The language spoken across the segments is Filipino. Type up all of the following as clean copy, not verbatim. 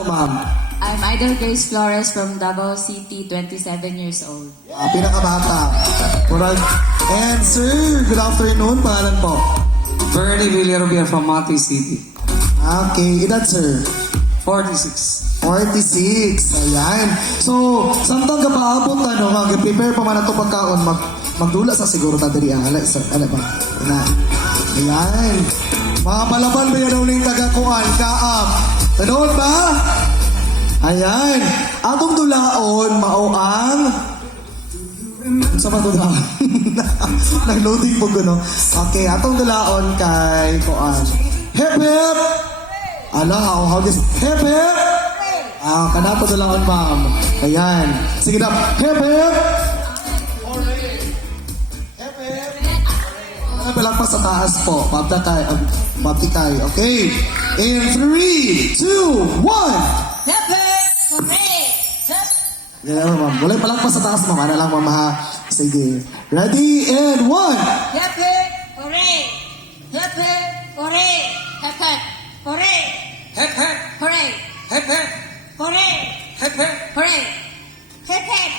to, ma'am? I'm Idol Grace Flores from Davao City, 27 years old. Pinakabata. Alright. And sir, good afternoon. Pangalan po? Bernie Villarubia from Mati City. Okay, edad sir? 46. 46. Ayan. So, samtang kapaabot mag-prepare pa man ito pagkaon, magdula sa siguro ta diri ang ala sir. Ala ba? Na. Ayan. Mga palaban ba yan uling taga-kuan, kaap? Tanood ba? Ayan. Atong dulaon, mao-ang sa matudaan. Nag-loading po ko, no? Okay, atong dulaon kay kuan. Hip hip! Ala, how this? Hip hip! Kanato dulaon, ma'am. Ayan. Sige na. Hip hip! Hip hip! Palakpas sa taas po. Pabtikay. Okay. In 3, 2, 1! Hip hip! Hooray! Hip! Yeah, ma'am. Wala palakpas sa taas, ma'am. Ano lang, ma'am, ha? Sige. Ready? And 1! Hip hip! Hooray! Hip hip! Hooray! Hip hip! Hooray! Hep hep! Hooray! Hep hep! Hooray! Hep hep! Hooray! Hip hip!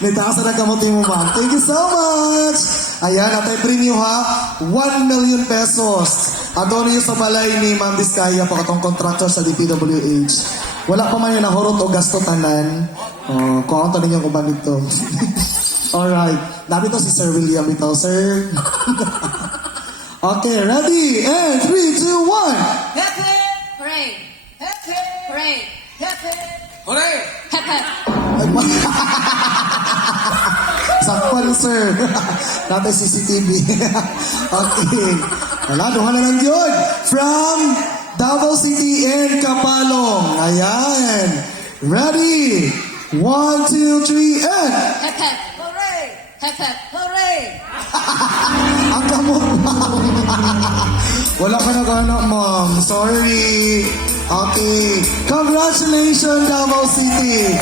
May taas na nagkamuti mo, ma'am. Thank you so much! Ayan, at I bring you, ha, 1 million pesos. Adon niyo sa balay ni Ma'am Diskaya, pakatong contractor sa DPWH. Wala pa man yung nahurot o gasto tanan. Kuwanto ninyo kung ba nito. Alright. Dami to si Sir William ito, sir. Okay, ready? And 3, 2, 1! Hip hip! Hooray! Hip hip! Hooray! Hip hip! Hooray! Hip hip! Ay, sakpan, sir. Natin CCTV. Okay. Wala, duha na lang yun. From Davao City and Kapalong. Ayan. Ready? 1, 2, 3, and... Hip hip! Hooray! Hip hip! Hooray! Ang kamot, ma'am. Wala ka nag-anak, ma'am. Sorry. Okay. Congratulations, Davao City.